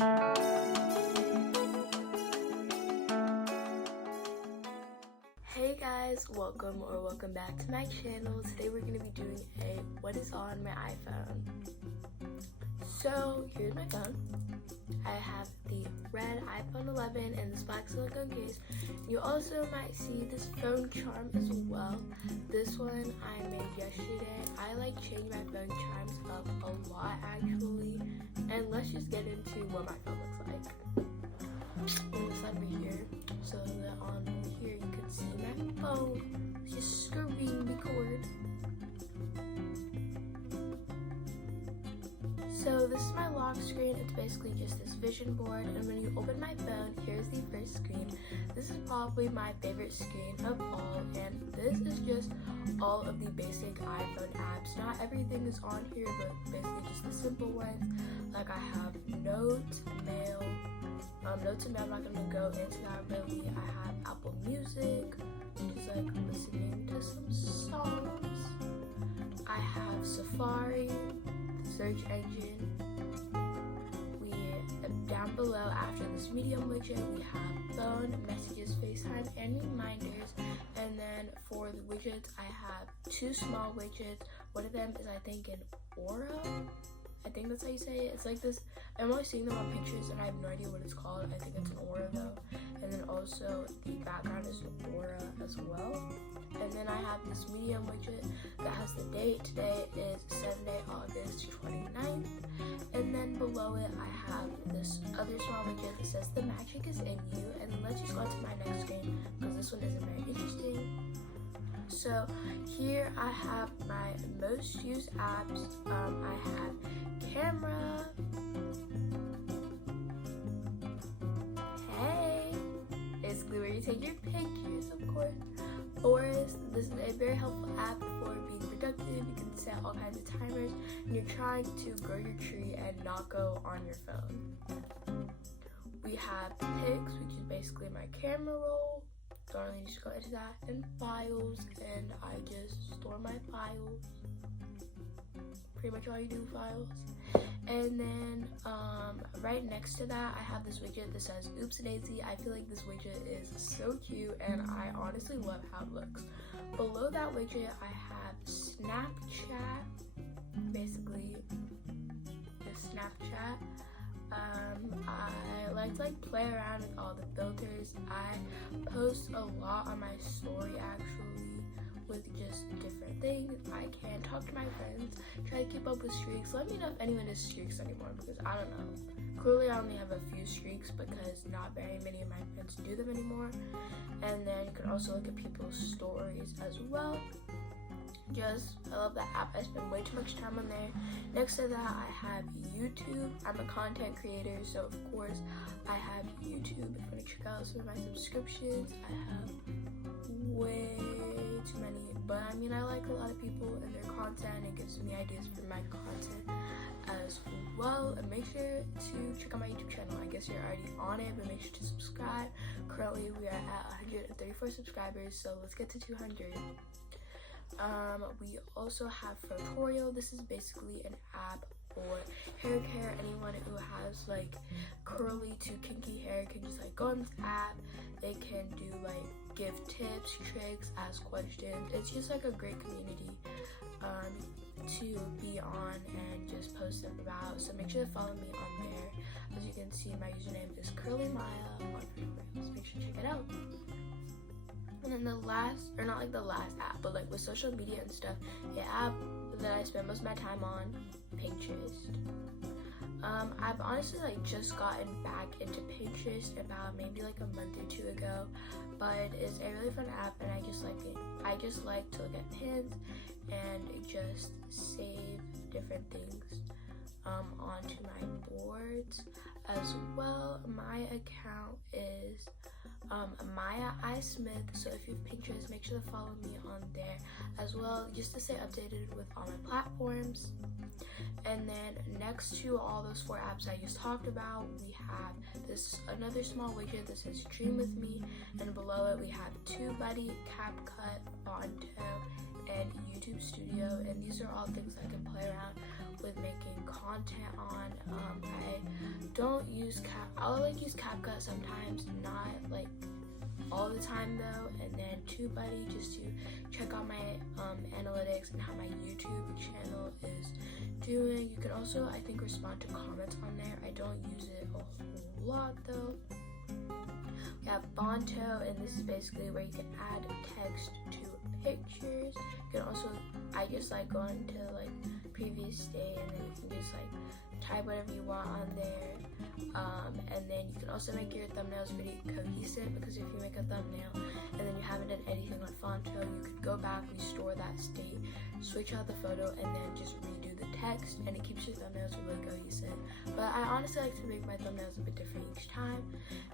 Hey guys, welcome back to my channel. Today we're going to be doing a what is on my iPhone. So here's my phone. I have the red iPhone 11 and this black silicone case. You also might see this phone charm as well. This one I made yesterday. I like change my phone charms up a lot actually. And let's just get into what my phone looks like. On the side right here, so that on here you can see my phone just screen record. So this is my lock screen. It's basically just this vision board, and when you open my phone, here's the first screen. This is probably my favorite screen of all, and this is just all of the basic iPhone apps. Not everything is on here, but basically just the simple ones. Like I have Notes, Mail. Notes and Mail, I'm not going to go into that really. I have Apple Music, just like listening to some songs. I have Safari, the search engine. Down below after this medium widget, we have phone, messages, FaceTime, and reminders. And then for the widgets, I have two small widgets. One of them is I think an Aura. I think that's how you say it. It's like this. I'm only seeing them on pictures and I have no idea what it's called. I think it's an Aura though. And then also the background is an Aura as well. And then I have this medium widget that has the date. Today is Sunday, August 29th. And then below it I have this other small widget that says the magic is in you. And then let's just go to my next screen because this one isn't very interesting. So here I have my most used apps. I have camera. Hey, basically where you take your pictures, of course. Forest, this is a very helpful app for being productive. You can set all kinds of timers and you're trying to grow your tree and not go on your phone. We have Pics, which is basically my camera roll. Don't really just go into that, and files, and I just store my files. Pretty much all you do, files. And then right next to that I have this widget that says Oops Daisy. I feel like this widget is so cute and I honestly love how it looks. Below that widget I have Snapchat, basically just Snapchat. I like to play around with all the filters. I post a lot on my story actually with just different things. I can talk to my friends, try to keep up with streaks. Let me know if anyone does streaks anymore because I don't know. Clearly I only have a few streaks because not very many of my friends do them anymore. And then you can also look at people's stories as well. I love that app. I spend way too much time on there. Next to that, I have YouTube. I'm a content creator, so of course I have YouTube. If you want to check out some of my subscriptions, I have way too many. But I mean, I like a lot of people and their content. It gives me ideas for my content as well. And make sure to check out my YouTube channel. I guess you're already on it, but make sure to subscribe. Currently, we are at 134 subscribers, so let's get to 200. We also have Photorio. This is basically an app for hair care. Anyone who has like curly to kinky hair can just go on this app. They can do give tips, tricks, ask questions. It's just a great community to be on and just post stuff about. So make sure to follow me on there. As you can see, my username is CurlyMaya on Instagram. Make sure to check it out. And then the last, or not the last app, but with social media and stuff, the app that I spend most of my time on, Pinterest. I've honestly just gotten back into Pinterest about maybe a month or two ago, but it's a really fun app and I just like it. I just like to look at pins and just save different things onto my boards as well. My account is Maya I Smith, so if you have Pinterest, make sure to follow me on there as well, just to stay updated with all my platforms. And then next to all those 4 apps I just talked about, we have another small widget that says Dream With Me, and below it we have TubeBuddy, CapCut, Fonto, and YouTube Studio, and these are all things I can play around with making content on. I don't use use CapCut sometimes, not like all the time though. And then TubeBuddy, just to check out my analytics and how my YouTube channel is doing. You can also, I think, respond to comments on there. I don't use it a whole lot though. We have Bonto, and this is basically where you can add text to pictures. You can also, I just like go into like previous day, and then you can just like type whatever you want on there. And then you can also make your thumbnails pretty cohesive, because if you make a thumbnail and then you haven't done anything on Fonto, you could go back, restore that state, switch out the photo, and then just redo the text, and it keeps your thumbnails really cohesive. But I honestly like to make my thumbnails a bit different each time.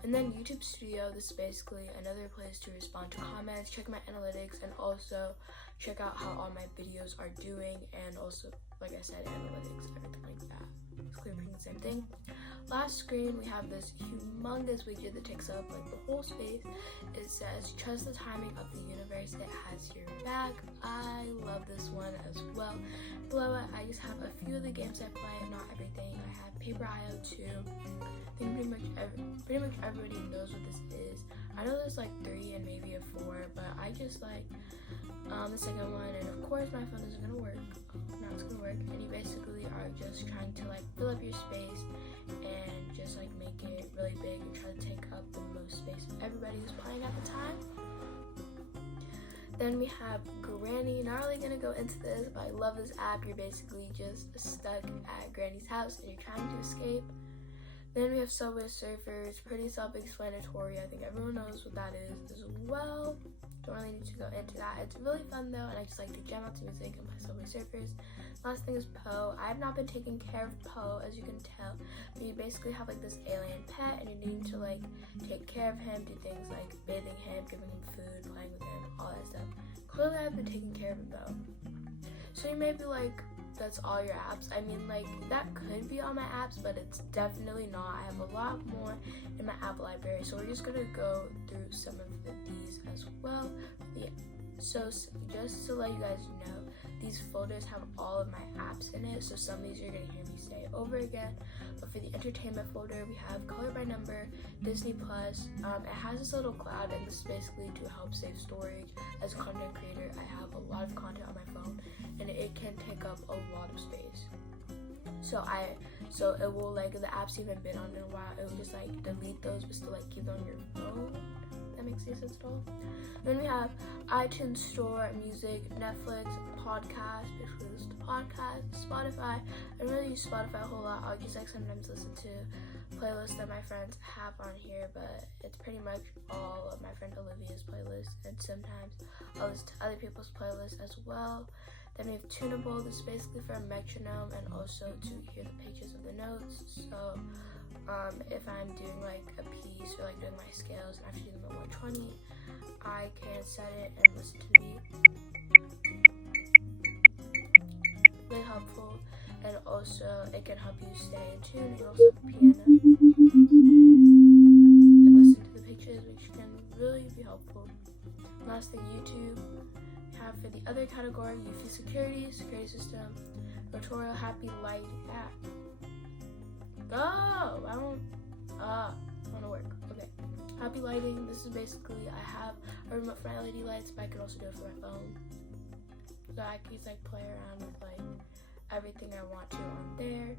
And then YouTube Studio, this is basically another place to respond to comments, check my analytics, and also check out how all my videos are doing, and also, like I said, analytics, everything like that. It's clear the same thing. Last screen, we have this humongous widget that takes up like the whole space. It says, trust the timing of the universe, it has your back. I love this one as well. Below it, I just have a few of the games I play, not everything. I have Paper IO 2. I think pretty much everybody knows what this is. I know there's like 3 and maybe a 4, but I just like the second one. And of course my phone isn't gonna work. Now it's gonna work. And you basically are just trying to like fill up your space and just like make it really big and try to take up the most space of everybody who's playing at the time. Then we have Granny. Not really gonna go into this, but I love this app. You're basically just stuck at Granny's house and you're trying to escape. Then we have Subway Surfers, pretty self-explanatory. I think everyone knows what that is as well. Don't really need to go into that. It's really fun though, and I just like to jam out to music and play Subway Surfers. Last thing is Poe. I have not been taking care of Poe, as you can tell. But you basically have like this alien pet, and you need to like take care of him, do things like bathing him, giving him food, playing with him, all that stuff. Clearly I've been taking care of him though. So you may be like, that's all your apps. I mean, like, that could be all my apps, but it's definitely not. I have a lot more in my app library, so we're just gonna go through some of these as well. Yeah. So just to let you guys know, these folders have all of my apps in it, so some of these you're gonna hear me say over again. But for the entertainment folder, we have Color by Number, Disney Plus. It has this little cloud, and this is basically to help save storage. As a content creator, I have a lot of content on my phone, and it can take up a lot of space. So it will, like, the apps you've been on in a while, it will just like delete those but still like keep them on your phone. That makes any sense at all? Then we have iTunes Store, music, Netflix, podcast, basically listen to podcasts, Spotify. I don't really use Spotify a whole lot. I'll just like sometimes listen to playlists that my friends have on here, but it's pretty much all of my friend Olivia's playlists, and sometimes I'll listen to other people's playlists as well. Then we have Tunable. This is basically for a metronome and also to hear the pages of the notes. So if I'm doing like a piece or like doing my scales and I have to do them at 120, I can set it and listen to the beat. Really helpful, and also it can help you stay in tune. You also have a piano and listen to the pictures, which can really be helpful. Last thing, YouTube. Have for the other category, UFI security system, Rotorial, Happy Light. Go! I don't want to work. Okay. Happy lighting. This is basically, I have a remote for my LED lights, but I can also do it for my phone. So I can just like play around with like everything I want to on there.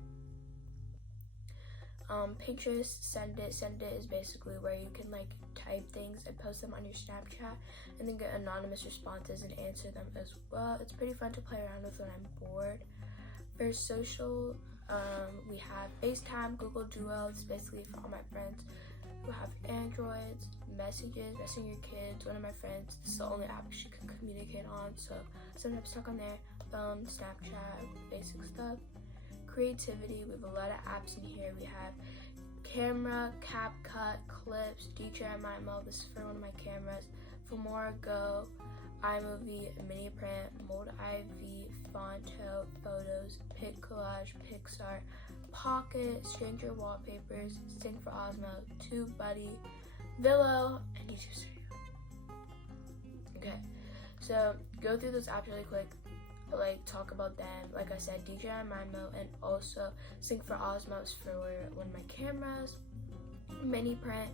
Pinterest, Send It. Send It is basically where you can like type things and post them on your Snapchat and then get anonymous responses and answer them as well. It's pretty fun to play around with when I'm bored. For social, we have FaceTime, Google Duo. It's basically for all my friends who have Androids. Messages, messaging your kids. One of my friends, this is the only app she can communicate on, so sometimes talk on their phone, Snapchat, basic stuff. Creativity, we have a lot of apps in here. We have Camera, CapCut, Clips, DJI Mimo. This is for one of my cameras. Filmora Go, iMovie, Mini Print, Mold IV, Fonto, Photos, Pic Collage, Pixar, Pocket, Stranger Wallpapers, Sync for Osmo, TubeBuddy, Villo, and YouTube Studio. Okay, so go through those apps really quick. like talk about them. Like I said, DJI Mimo, and also Sync for Osmos for one of my cameras. Mini Print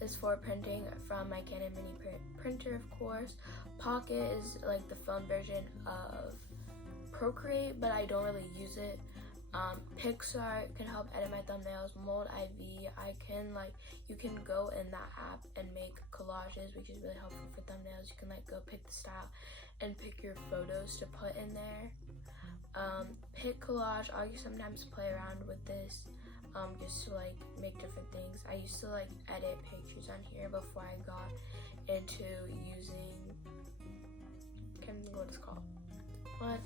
is for printing from my Canon mini print printer, of course. Pocket is like the phone version of Procreate, but I don't really use it. Pixar can help edit my thumbnails. Mold IV, you can go in that app and make collages, which is really helpful for thumbnails. You can go pick the style and pick your photos to put in there. Pick Collage, I sometimes play around with this just to make different things. I used to edit pictures on here before I got into using, I can't think of what it's called.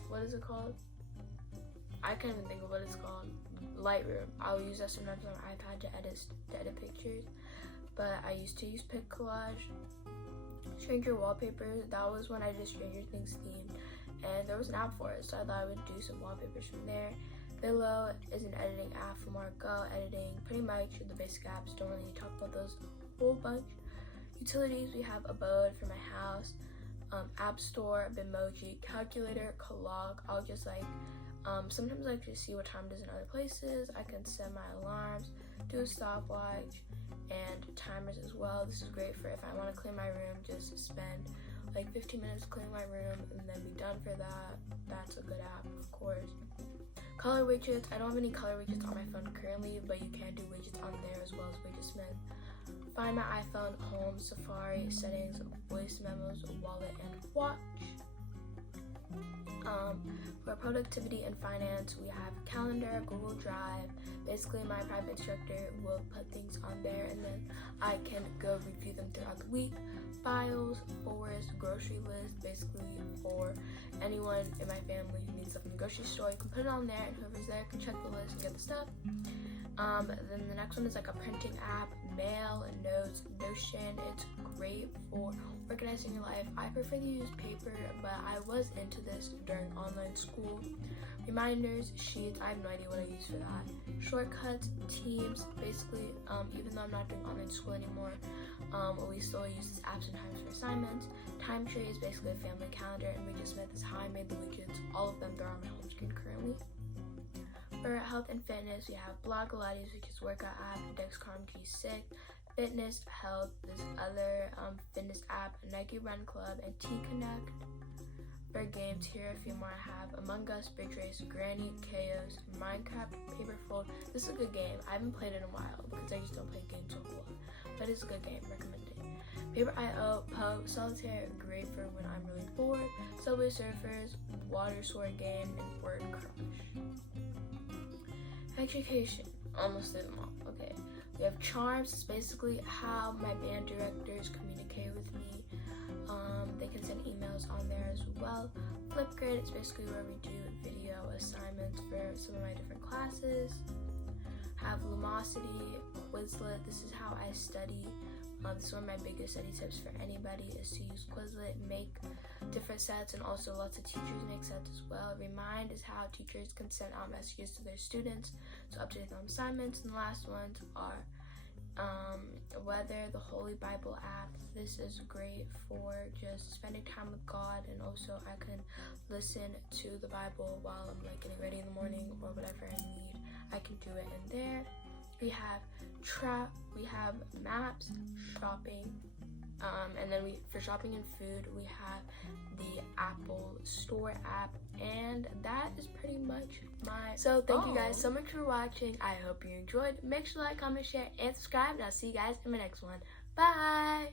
What is it called? I can't even think of what it's called. Lightroom. I'll use that sometimes on my iPad to edit pictures. But I used to use Pick Collage. Stranger Wallpaper, that was when I did Stranger Things theme, and there was an app for it, so I thought I would do some wallpapers from there. Below is an editing app for more Go editing. Pretty much the basic apps, don't really talk about those a whole bunch. Utilities, we have Abode for my house, App Store, Bitmoji, Calculator, Calog. I'll just sometimes I just see what time it is in other places. I can set my alarms, do a stopwatch, and timers as well. This is great for if I want to clean my room, just spend 15 minutes cleaning my room and then be done for that. That's a good app, of course. Color widgets, I don't have any color widgets on my phone currently, but you can do widgets on there as well as Widgetsmith. Find my iPhone, home, Safari, settings, voice memos, wallet, and watch. For productivity and finance, we have calendar, Google Drive. Basically, my private instructor will put things on there, and then I can go review them throughout the week. Files, forwards, grocery list, basically for anyone in my family who needs stuff from the grocery store. You can put it on there, and whoever's there can check the list and get the stuff. Then the next one is a printing app, Mail, Notes, Notion. It's great for organizing your life. I prefer to use paper, but I was into this during online school. Reminders, Sheets, I have no idea what I use for that. Shortcuts, Teams, basically, even though I'm not doing online school anymore, we still use this app sometimes for assignments. Time Tree is basically a family calendar, and Widgetsmith is how I made the widgets. All of them, they're on my home screen currently. For health and fitness, we have Blogilates, which is workout app, Dexcom G6, Fitness, Health, this other fitness app, Nike Run Club, and T-Connect. For games, here are a few more I have: Among Us, Bridge Race, Granny, Chaos, Minecraft, Paperfold. This is a good game. I haven't played it in a while because I just don't play games a whole lot, but it's a good game, recommended. Paper.io, Poe, Solitaire, great for when I'm really bored. Subway Surfers, Water Sword Game, and Word Crush. Education, almost did them all. Okay, we have Charms. It's basically how my band directors communicate with me. They can send emails on there as well. Flipgrid, it's basically where we do video assignments for some of my different classes. Have Lumosity, Quizlet. This is how I study. This is one of my biggest study tips for anybody is to use Quizlet, make different sets, and also lots of teachers make sets as well. Remind is how teachers can send out messages to their students to update them on assignments. And the last ones are Weather, the Holy Bible app. This is great for just spending time with God, and also I can listen to the Bible while I'm getting ready in the morning or whatever I need. I can do it in there. We have we have Maps, shopping, and then for shopping and food, we have the Apple Store app, and that is pretty much my. So thank you guys so much for watching. I hope you enjoyed. Make sure to like, comment, share, and subscribe, and I'll see you guys in my next one. Bye!